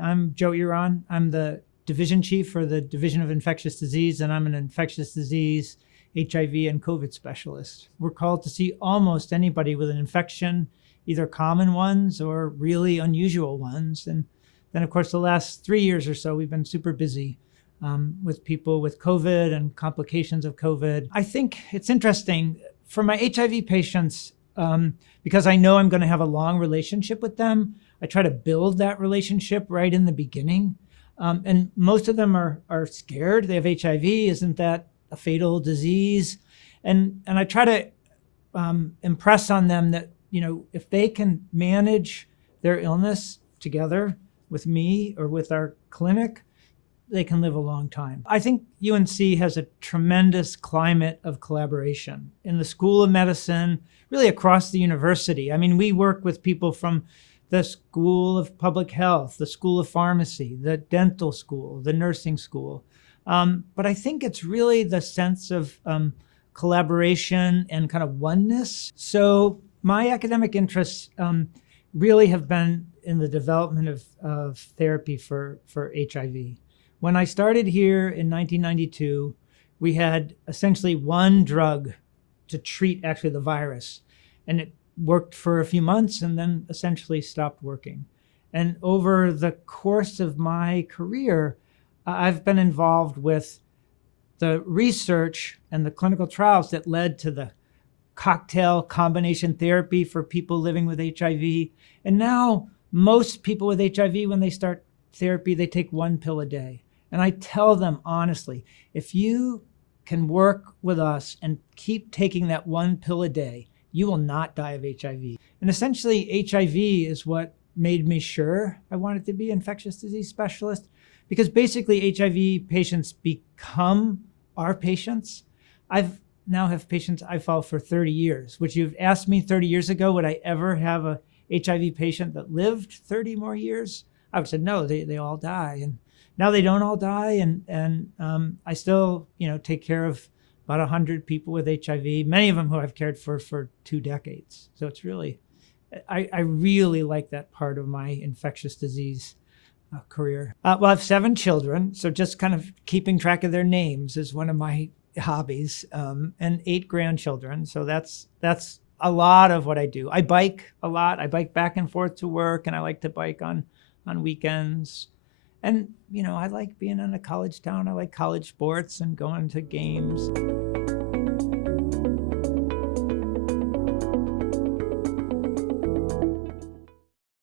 I'm Joe Eron. I'm the division chief for the Division of Infectious Disease, and I'm an infectious disease, HIV, and COVID specialist. We're called to see almost anybody with an infection, either common ones or really unusual ones. And then, of course, the last 3 years or so, we've been super busy with people with COVID and complications of COVID. I think it's interesting for my HIV patients, because I know I'm going to have a long relationship with them. I try to build that relationship right in the beginning. And most of them are scared. They have HIV. Isn't that a fatal disease? And I try to impress on them that, if they can manage their illness together with me or with our clinic, they can live a long time. I think UNC has a tremendous climate of collaboration in the School of Medicine, really across the university. I mean, we work with people from the School of Public Health, the School of Pharmacy, the dental school, the nursing school. But I think it's really the sense of collaboration and kind of oneness. So my academic interests really have been in the development of therapy for HIV. When I started here in 1992, we had essentially one drug to treat actually the virus. And it worked for a few months and then essentially stopped working. And over the course of my career, I've been involved with the research and the clinical trials that led to the cocktail combination therapy for people living with HIV. And now most people with HIV, when they start therapy, they take one pill a day. And I tell them honestly, if you can work with us and keep taking that one pill a day, you will not die of HIV. And essentially, HIV is what made me sure I wanted to be an infectious disease specialist, because basically HIV patients become our patients. I've now have patients I follow for 30 years, which you've asked me 30 years ago, would I ever have a HIV patient that lived 30 more years? I would have said, no, they all die. And now they don't all die. And I still, take care of about 100 people with HIV, many of them who I've cared for 2 decades. So it's really, I really like that part of my infectious disease career. Well, I have 7 children, so just kind of keeping track of their names is one of my hobbies, and 8 grandchildren. So that's a lot of what I do. I bike a lot. I bike back and forth to work, and I like to bike on weekends. And, I like being in a college town. I like college sports and going to games.